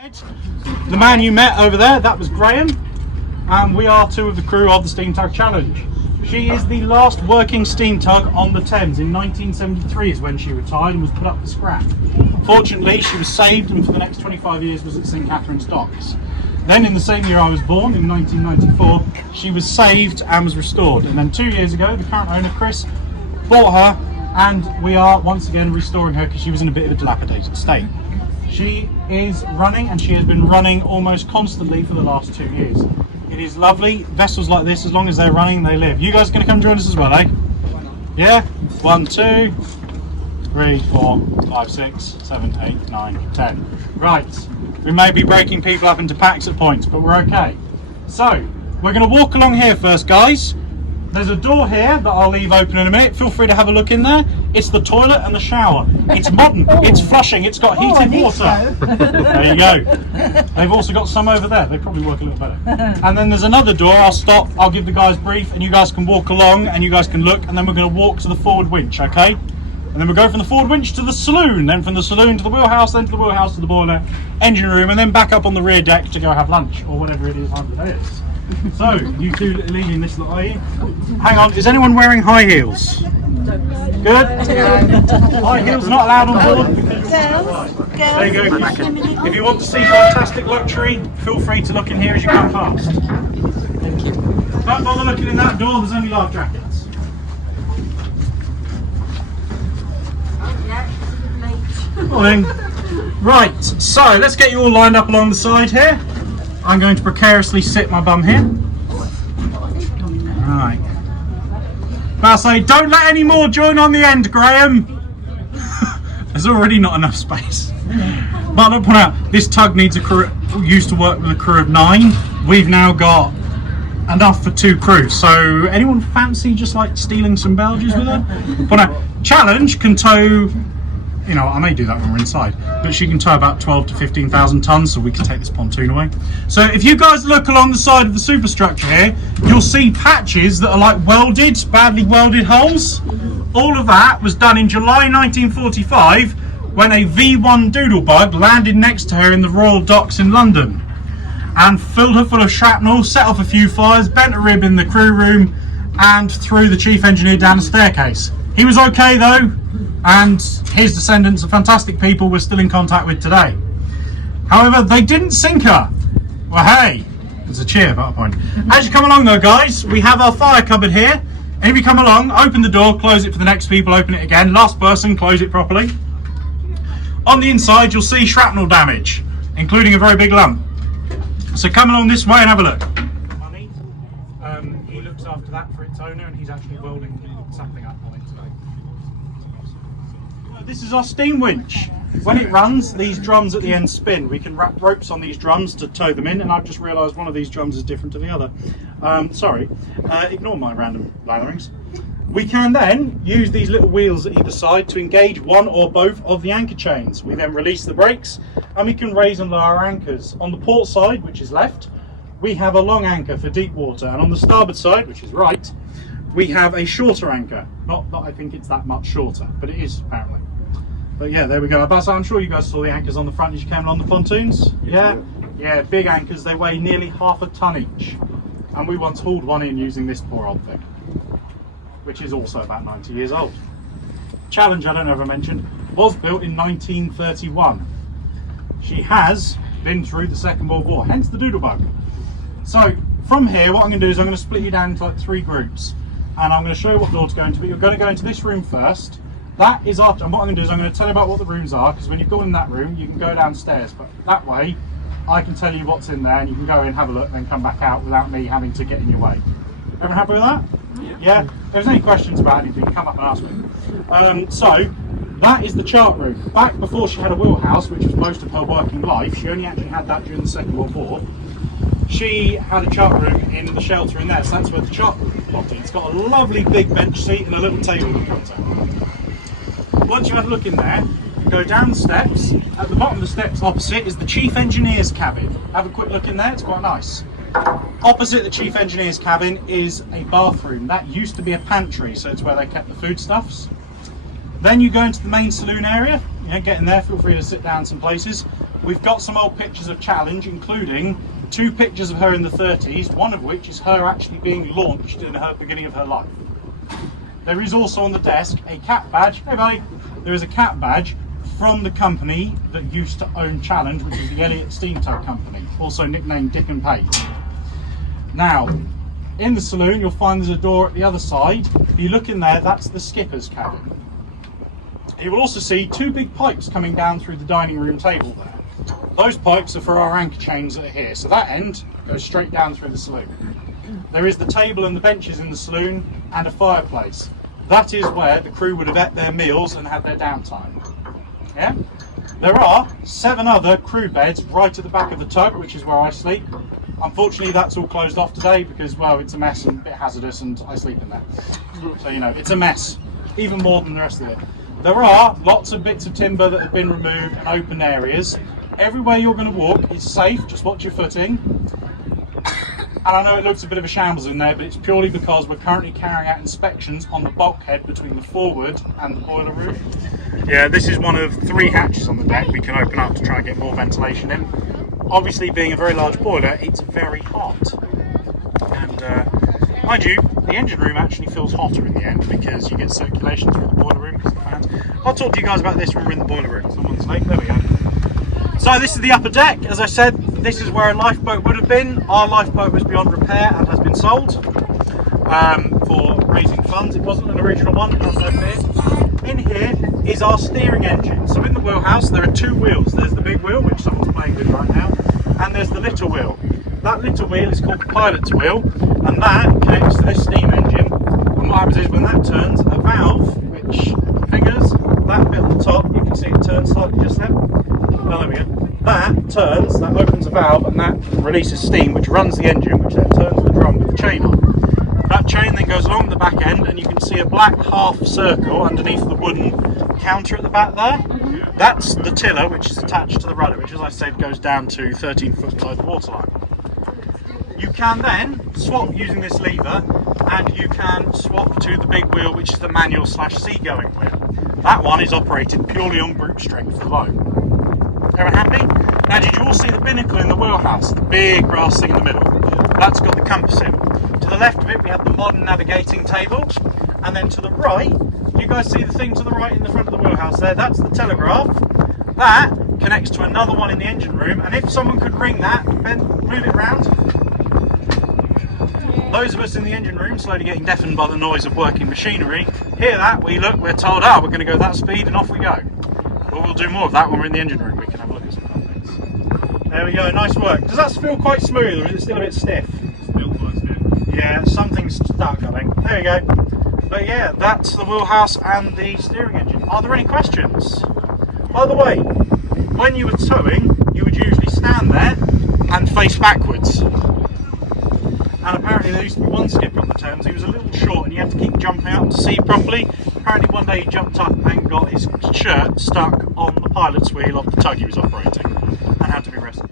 The man you met over there, that was Graham, and we are two of the crew of the Steam Tug Challenge. She is the last working steam tug on the Thames. In 1973 is when she retired and was put up for scrap. Fortunately, she was saved and for the next 25 years was at St Catherine's Docks. Then in the same year I was born, in 1994, she was saved and was restored. And then 2 years ago, the current owner, Chris, bought her, and we are once again restoring her because she was in a bit of a dilapidated state. She is running, and she has been running almost constantly for the last 2 years. It is lovely. Vessels like this, as long as they're running, they live. You guys are going to come join us as well, eh? Yeah? 1, 2, 3, 4, 5, 6, 7, 8, 9, 10. Right. We may be breaking people up into packs at points, but we're okay. So, we're going to walk along here first, guys. There's a door here that I'll leave open in a minute. Feel free to have a look in there. It's the toilet and the shower. It's modern. It's flushing. It's got heated water. There you go. They've also got some over there. They probably work a little better. And then there's another door. I'll stop. I'll give the guys brief, and you guys can walk along, and you guys can look, and then we're going to walk to the forward winch, okay? And then we'll go from the forward winch to the saloon, then from the saloon to the wheelhouse, then to the wheelhouse to the boiler, engine room, and then back up on the rear deck to go have lunch, or whatever it is it is. So, you two leading this lot, are you? Hang on, is anyone wearing high heels? Good? High heels not allowed on board? There you go. If you want to see fantastic luxury, feel free to look in here as you come past. Thank you. Don't bother looking in that door, there's only life jackets. Morning. Right, so let's get you all lined up along the side here. I'm going to precariously sit my bum here. Right. Now I say, don't let any more join on the end, Graham. There's already not enough space. But I'll point out, this tug needs a crew. Used to work with a crew of 9. We've now got enough for 2 crews. So anyone fancy just like stealing some Belgians with her? Point out, Challenge can tow. You know, I may do that when we're inside, but she can tow about 12 to 15,000 tons, so we can take this pontoon away. So if you guys look along the side of the superstructure here, you'll see patches that are like welded, badly welded holes. All of that was done in July 1945 when a V1 Doodlebug landed next to her in the Royal Docks in London and filled her full of shrapnel, set off a few fires, bent a rib in the crew room, and threw the chief engineer down the staircase. He was okay though, and his descendants are fantastic people we're still in contact with today. However, they didn't sink her. Well, hey, there's a cheer about a point. As you come along though, guys, we have our fire cupboard here. And if you come along, open the door, close it for the next people, open it again. Last person, close it properly. On the inside, you'll see shrapnel damage, including a very big lump. So come along this way and have a look. He looks after that for its owner, and he's actually welding something up on it today. This is our steam winch. When it runs, these drums at the end spin. We can wrap ropes on these drums to tow them in, and I've just realised one of these drums is different to the other. Sorry, ignore my random blatherings. We can then use these little wheels at either side to engage one or both of the anchor chains. We then release the brakes, and we can raise and lower our anchors. On the port side, which is left, we have a long anchor for deep water, and on the starboard side, which is right, we have a shorter anchor. Not that I think it's that much shorter, but it is apparently. But yeah, there we go. I'm sure you guys saw the anchors on the front as you came along the pontoons. Yeah? Yeah, big anchors. They weigh nearly half a ton each. And we once hauled one in using this poor old thing, which is also about 90 years old. Challenge, I don't know if I mentioned, was built in 1931. She has been through the Second World War, hence the Doodlebug. So from here, what I'm going to do is I'm going to split you down into like 3 groups. And I'm going to show you what door to go into, but you're going to go into this room first. That is our, and what I'm going to do is I'm going to tell you about what the rooms are, because when you go in that room, you can go downstairs, but that way I can tell you what's in there and you can go in, have a look, and then come back out without me having to get in your way. Everyone happy with that? Yeah? If there's any questions about anything, come up and ask me. So, that is the chart room. Back before she had a wheelhouse, which was most of her working life, she only actually had that during the Second World War. She had a chart room in the shelter in there, so that's where the chart room is plotted. It's got a lovely big bench seat and a little table that comes out. Once you've had a look in there, go down the steps. At the bottom of the steps opposite is the Chief Engineer's cabin. Have a quick look in there, it's quite nice. Opposite the Chief Engineer's cabin is a bathroom. That used to be a pantry, so it's where they kept the foodstuffs. Then you go into the main saloon area. Get in there, feel free to sit down some places. we've got some old pictures of Challenge, including 2 pictures of her in the 30s, one of which is her actually being launched in her beginning of her life. There is also on the desk a cat badge. Hey buddy! There is a cat badge from the company that used to own Challenge, which is the Elliott Steam Tug Company, also nicknamed Dick and Page. Now, in the saloon you'll find there's a door at the other side. If you look in there, that's the skipper's cabin. You will also see 2 big pipes coming down through the dining room table there. Those pipes are for our anchor chains that are here, so that end goes straight down through the saloon. There is the table and the benches in the saloon and a fireplace. That is where the crew would have ate their meals and had their downtime. Yeah? There are 7 other crew beds right at the back of the tug, which is where I sleep. Unfortunately, that's all closed off today because, well, it's a mess and a bit hazardous and I sleep in there. So, you know, it's a mess, even more than the rest of it. There are lots of bits of timber that have been removed and open areas. Everywhere you're going to walk is safe, just watch your footing. And I know it looks a bit of a shambles in there, but it's purely because we're currently carrying out inspections on the bulkhead between the forward and the boiler room. Yeah, this is one of 3 hatches on the deck we can open up to try and get more ventilation in. Obviously, being a very large boiler, it's very hot. And mind you, the engine room actually feels hotter in the end because you get circulation through the boiler room because of the fans. I'll talk to you guys about this when we're in the boiler room. Someone's late, there we go. So this is the upper deck. As I said, this is where a lifeboat would have been. Our lifeboat was beyond repair and has been sold for raising funds. It wasn't an original one, have no fear. In here is our steering engine. So in the wheelhouse there are 2 wheels. There's the big wheel, which someone's playing with right now, and there's the little wheel. That little wheel is called the pilot's wheel, and that connects to this steam engine. And what happens is when that turns, a valve, which fingers, that bit on the top, you can see it turns slightly just there. Oh, there we go. That turns, that opens a valve, and that releases steam, which runs the engine, which then turns the drum with the chain on. That chain then goes along the back end, and you can see a black half circle underneath the wooden counter at the back there. That's the tiller, which is attached to the rudder, which, as I said, goes down to 13 foot below the waterline. You can then swap using this lever, and you can swap to the big wheel, which is the manual / seagoing wheel. That one is operated purely on brute strength alone. Everyone happy? Now, did you all see the binnacle in the wheelhouse? The big brass thing in the middle. That's got the compass in. To the left of it, we have the modern navigating table. And then to the right, you guys see the thing to the right in the front of the wheelhouse there? That's the telegraph. That connects to another one in the engine room. And if someone could ring that, then move it round. Those of us in the engine room, slowly getting deafened by the noise of working machinery, hear that, we look, we're told, we're going to go that speed, and off we go. But we'll do more of that when we're in the engine room. We can have a look at some things. There we go, nice work. Does that feel quite smooth, or is it still a bit stiff? Still quite stiff. Yeah, something's stuck, I think. There we go. But yeah, that's the wheelhouse and the steering engine. Are there any questions? By the way, when you were towing, you would usually stand there and face backwards. And apparently there used to be one skipper on the Thames, he was a little short and you had to keep jumping out to sea properly. Apparently one day he jumped up and got his shirt stuck on the pilot's wheel of the tug he was operating and had to be rescued.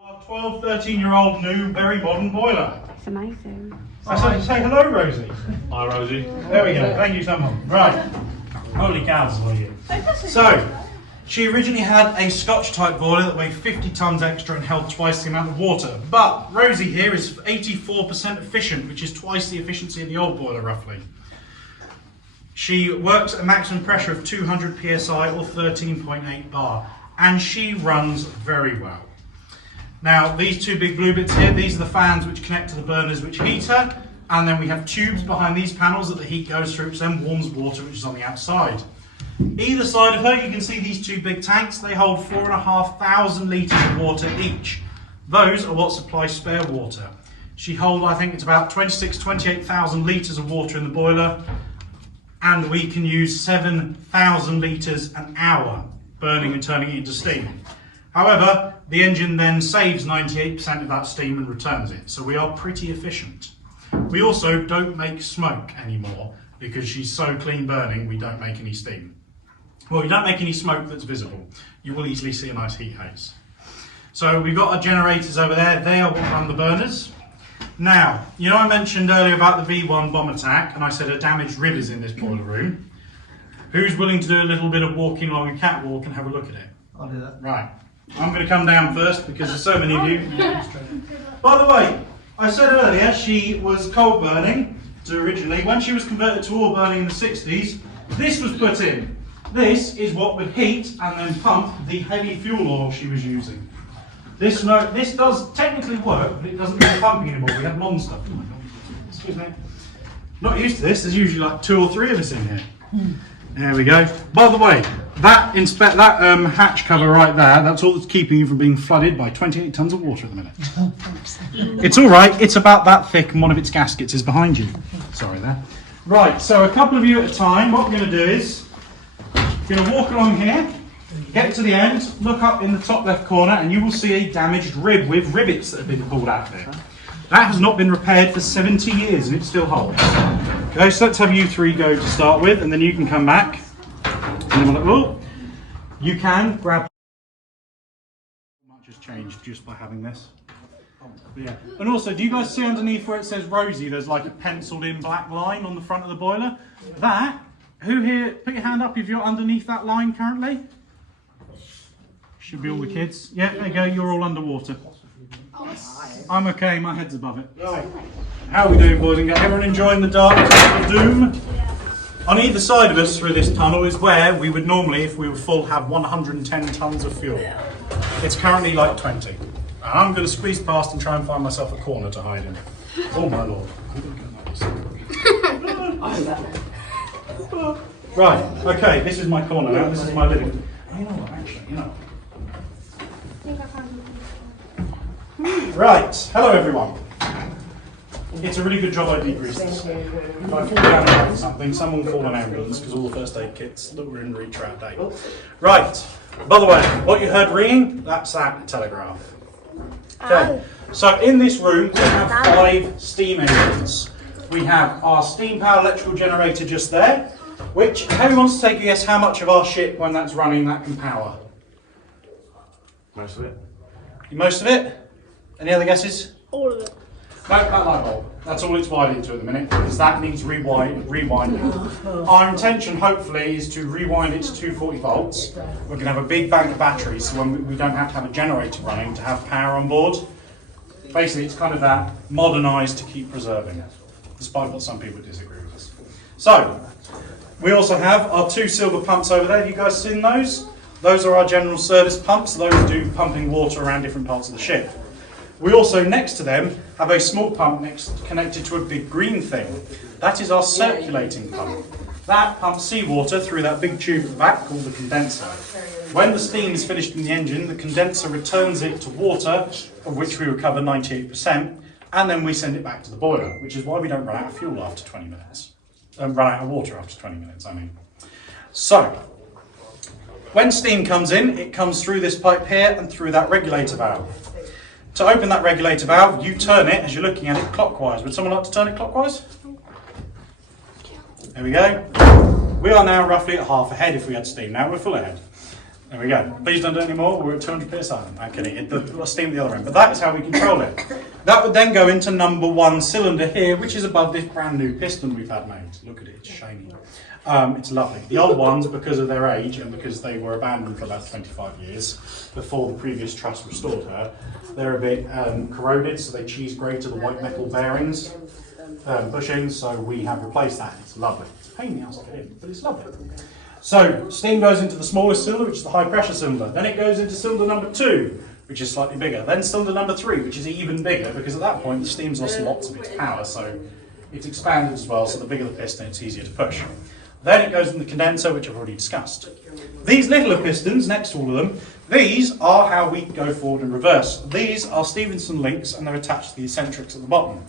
Our 12, 13-year-old new, very modern boiler. It's amazing. I say hello, Rosie. Hi, Rosie. There we go. Thank you, someone. Right. Holy cows, what are you? So, she originally had a Scotch-type boiler that weighed 50 tons extra and held twice the amount of water. But Rosie here is 84% efficient, which is twice the efficiency of the old boiler, roughly. She works at a maximum pressure of 200 psi or 13.8 bar, and she runs very well. Now, these 2 big blue bits here, these are the fans which connect to the burners which heat her, and then we have tubes behind these panels that the heat goes through, which then warms water which is on the outside. Either side of her, you can see these 2 big tanks. They hold 4,500 litres of water each. Those are what supply spare water. She holds, I think it's about 28,000 litres of water in the boiler, and we can use 7,000 litres an hour burning and turning it into steam. However, the engine then saves 98% of that steam and returns it, so we are pretty efficient. We also don't make smoke anymore because she's so clean burning we don't make any steam. Well, you don't make any smoke that's visible. You will easily see a nice heat haze. So we've got our generators over there. They are what run the burners. Now, you know I mentioned earlier about the V1 bomb attack, and I said a damaged rib is in this boiler room. Who's willing to do a little bit of walking along a catwalk and have a look at it? I'll do that. Right. I'm going to come down first because there's so many of you. By the way, I said earlier she was cold burning originally. When she was converted to oil burning in the 60s, this was put in. This is what would heat and then pump the heavy fuel oil she was using. This does technically work, but it doesn't do pumping anymore. We have Monster. Oh my God. Excuse me. Not used to this. There's usually like 2 or 3 of us in here. There we go. By the way, that hatch cover right there, that's all that's keeping you from being flooded by 28 tons of water at the minute. It's all right. It's about that thick, and one of its gaskets is behind you. Sorry there. Right, so a couple of you at a time. What we're going to do is we're going to walk along here, get to the end, look up in the top left corner, and you will see a damaged rib with rivets that have been pulled out of it. That has not been repaired for 70 years and it still holds. Okay, so let's have you 3 go to start with, and then you can come back. And then we're like, oh, you can grab. Much has changed just by having this. But yeah. And also, do you guys see underneath where it says Rosie, there's like a penciled in black line on the front of the boiler? That, who here, put your hand up if you're underneath that line currently. Should be all the kids. Yeah, there you go, you're all underwater. I'm okay, my head's above it. Right. How are we doing, boys and girls? Everyone enjoying the dark tunnel of doom? On either side of us through this tunnel is where we would normally, if we were full, have 110 tons of fuel. It's currently like 20. And I'm going to squeeze past and try and find myself a corner to hide in. Oh my lord. Right, okay, this is my corner now, this is my living room. You know what, actually, you know. Right, hello everyone. It's a really good job I degreased this. If I fall down and break something, someone call an ambulance because all the first aid kits that were in reach are out of date. Right, by the way, what you heard ringing, that's that telegraph. Okay, so in this room we have 5 steam engines. We have our steam power electrical generator just there, which, who wants to take a guess how much of our ship, when that's running, that can power? Most of it. Most of it? Any other guesses? All of it. No, that light bulb. That's all it's wired into at the minute, because that needs rewinding. Our intention, hopefully, is to rewind it to 240 volts. We're going to have a big bank of batteries, so when we don't have to have a generator running to have power on board. Basically, it's kind of that modernised to keep preserving it, despite what some people disagree with us. So, we also have our 2 silver pumps over there. Have you guys seen those? Those are our general service pumps. Those do pumping water around different parts of the ship. We also, next to them, have a small pump connected to a big green thing. That is our circulating pump. That pumps seawater through that big tube at the back called the condenser. When the steam is finished in the engine, the condenser returns it to water, of which we recover 98%, and then we send it back to the boiler, which is why we don't run out of fuel after 20 minutes. Run out of water after 20 minutes, I mean. So, when steam comes in, it comes through this pipe here and through that regulator valve. To open that regulator valve, you turn it, as you're looking at it, clockwise. Would someone like to turn it clockwise? There we go. We are now roughly at half a head if we had steam. Now we're full ahead. There we go. Please don't do it anymore. We're at 200 psi. I'm kidding. The steam at the other end. But that is how we control it. That would then go into number 1 cylinder here, which is above this brand new piston we've had made. Look at it. It's shiny. It's lovely. The old ones, because of their age and because they were abandoned for about 25 years before the previous trust restored her, they're a bit corroded, so they cheese grey to the white metal bearings, bushings, so we have replaced that. It's lovely. It's a pain in the ass to get in, but it's lovely. So, steam goes into the smallest cylinder, which is the high pressure cylinder. Then it goes into cylinder number 2, which is slightly bigger. Then cylinder number 3, which is even bigger, because at that point the steam's lost lots of its power, so it's expanded as well, so the bigger the piston, it's easier to push. Then it goes in the condenser, which I've already discussed. These littler pistons, next to all of them, these are how we go forward and reverse. These are Stevenson links, and they're attached to the eccentrics at the bottom.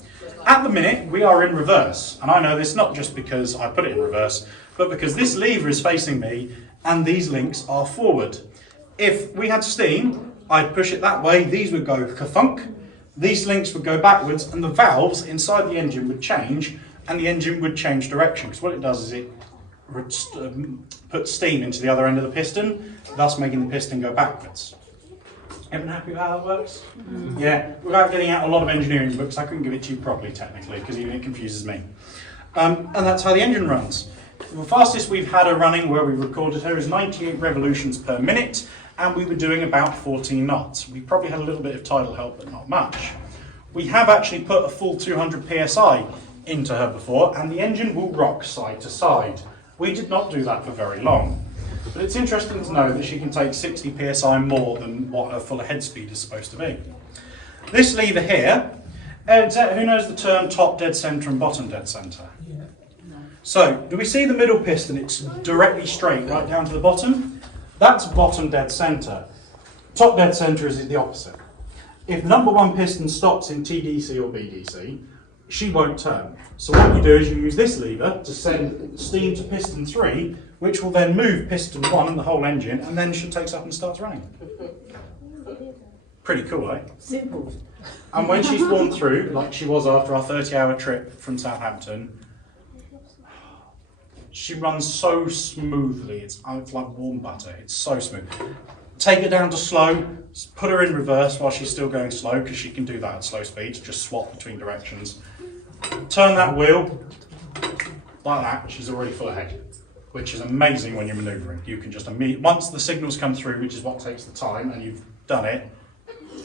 At the minute, we are in reverse, and I know this not just because I put it in reverse, but because this lever is facing me, and these links are forward. If we had steam, I'd push it that way, these would go ka-thunk, these links would go backwards, and the valves inside the engine would change, and the engine would change direction, because what it does is it put steam into the other end of the piston, thus making the piston go backwards. Everyone happy with how that works? Yeah, without getting out a lot of engineering books, I couldn't give it to you properly technically because even it confuses me. And that's how the engine runs. The fastest we've had her running where we recorded her is 98 revolutions per minute, and we were doing about 14 knots. We probably had a little bit of tidal help, but not much. We have actually put a full 200 psi into her before, and the engine will rock side to side. We did not do that for very long. But it's interesting to know that she can take 60 psi more than what her full head speed is supposed to be. This lever here, who knows the term top dead centre and bottom dead centre? Yeah. So, do we see the middle piston? It's directly straight right down to the bottom. That's bottom dead centre. Top dead centre is the opposite. If number one piston stops in TDC or BDC, she won't turn. So what you do is you use this lever to send steam to piston 3, which will then move piston 1 and the whole engine, and then she takes up and starts running. Pretty cool, eh? Simple. And when she's worn through, like she was after our 30-hour trip from Southampton, she runs so smoothly. It's like warm butter. It's so smooth. Take it down to slow, put her in reverse while she's still going slow, because she can do that at slow speeds, just swap between directions. Turn that wheel, like that, she's already full ahead, which is amazing when you're manoeuvring. You can just once the signals come through, which is what takes the time, and you've done it,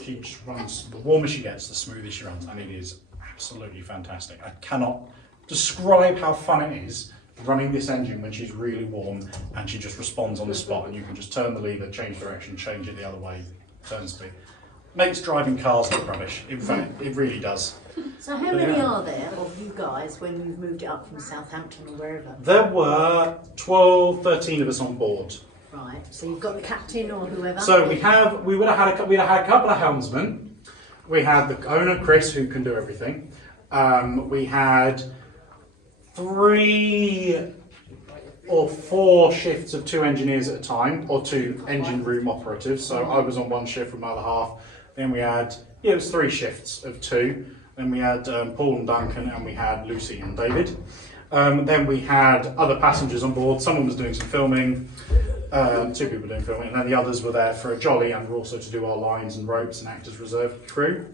she just runs, the warmer she gets, the smoother she runs, and it is absolutely fantastic. I cannot describe how fun it is running this engine when she's really warm and she just responds on the spot, and you can just turn the lever, change direction, change it the other way, turn speed. Makes driving cars look rubbish. In fact, it really does. So how many are there of you guys when you've moved it up from Southampton or wherever? There were 12, 13 of us on board. Right, so you've got the captain or whoever? So we would have had a couple of helmsmen. We had the owner, Chris, who can do everything. We had 3 or 4 shifts of 2 engineers at a time, or 2 engine room operatives. So I was on one shift with my other half. Then we had, it was 3 shifts of 2. Then we had Paul and Duncan, and we had Lucy and David. Then we had other passengers on board. Someone was doing some filming, 2 people doing filming, and then the others were there for a jolly and also to do our lines and ropes and act as reserve crew.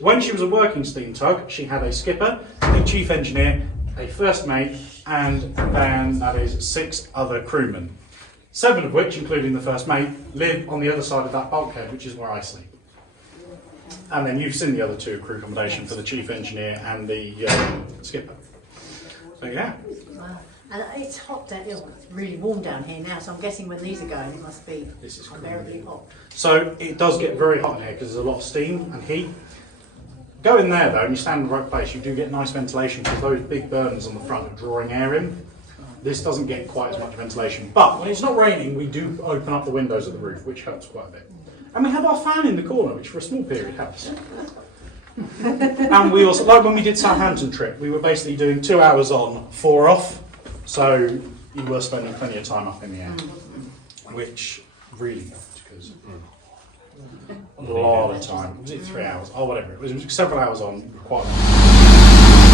When she was a working steam tug, she had a skipper, a chief engineer, a first mate, and then that is 6 other crewmen. 7 of which, including the first mate, live on the other side of that bulkhead, which is where I sleep. And then you've seen the other 2 crew accommodation for the chief engineer and the skipper. So yeah. Wow. And it's hot down here, it's really warm down here now, so I'm guessing when these are going it must be unbearably hot. So it does get very hot in here because there's a lot of steam and heat. Go in there though and you stand in the right place, you do get nice ventilation because those big burners on the front are drawing air in. This doesn't get quite as much ventilation, but when it's not raining we do open up the windows of the roof, which helps quite a bit. And we have our fan in the corner, which for a small period helps. And we also, like when we did Southampton trip, we were basically doing 2 hours on, 4 off, so you were spending plenty of time up in the air, which really helped because a lot of time. Was it 3 hours? Oh, whatever. It was several hours on, quite a lot.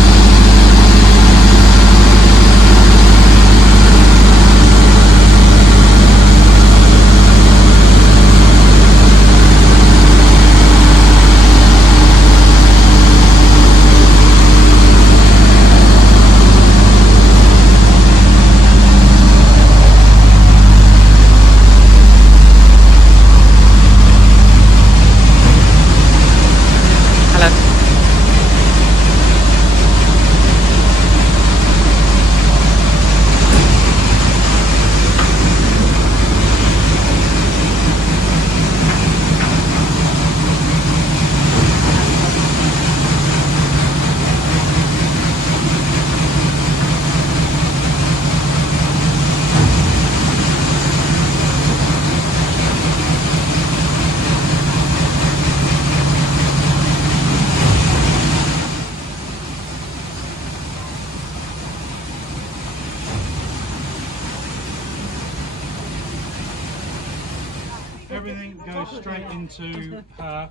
Everything goes straight into her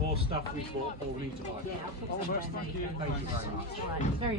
or stuff we thought or we need to buy. Yeah, Oh, that's thank you. Thank you very much. Right, very